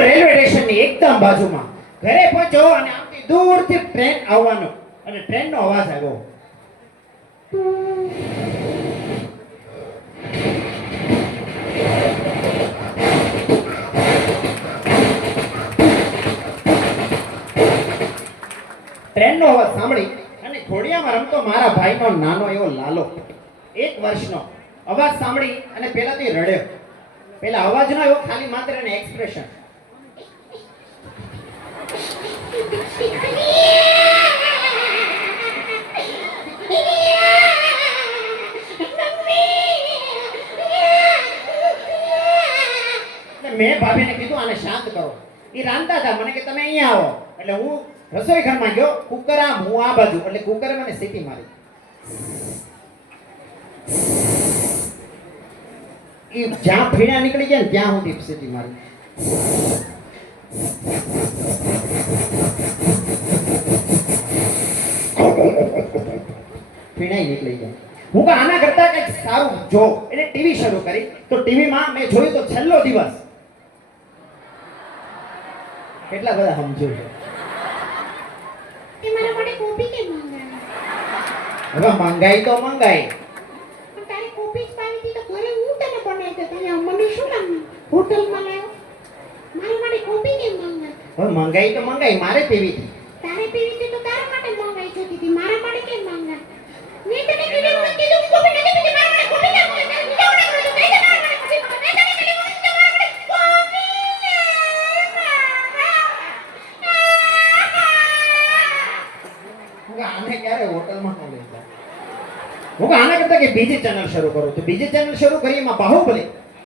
Railway સ્ટેશનની એકદમ બાજુમાં. ઘરે પહોંચો અને આમથી દૂરથી ટ્રેન આવવાનો. અને ટ્રેનનો અવાજ આવ્યો. ટ્રેનનો અવાજ સાંભળી અને ઘોડિયામાં રમતો મારા ભાઈનો નાનો એવો લાલો. એક વર્ષનો. અવાજ સાંભળી અને પહેલાંથી રડ્યો. પહેલા અવાજ ન એવો ખાલી માત્ર એને એક્સપ્રેશન મેં ભાભીને કીધું આને શાંત કરો. એ રાંધતા હતા. મને કે તમે અહીંયા આવો. એટલે હું રસોઈ ઘરમાં ગયો. કુકર આમ હું આ બાજુ. એટલે કુકરે મને સીટી મારી. એ જ્યાં ફીણા નીકળી ગયા ને ત્યાં હું દીપ સીટી મારી. નીકળી ગયા હું પણ આના કરતા કંઈક સારું જો એટલે ટીવી શરૂ કરી. તો ટીવીમાં મેં જોયું તો છેલ્લો દિવસ. કેટલા બધા સમજો છો? એ માટે કોપી કેમ મંગાવી હવે મંગાઈ તો મંગાઈ તારે કોપી જ પાવી હતી તો ઘરે હું તને બનાવી શું કામ હોટલમાં લાવ્યો મારા માટે કોપી મંગાવી હવે મંગાઈ તો મંગાઈ મારે પીવી તારે પીવી તો તારા માટે મંગાઈ જોતી હતી. આને ક્યારે હોટલમાં ન જાઉં હું કહું આના કરતા કે બીજી ચેનલ શરૂ કરું. તો બીજી ચેનલ શરૂ કરી એમાં બાહુબલી.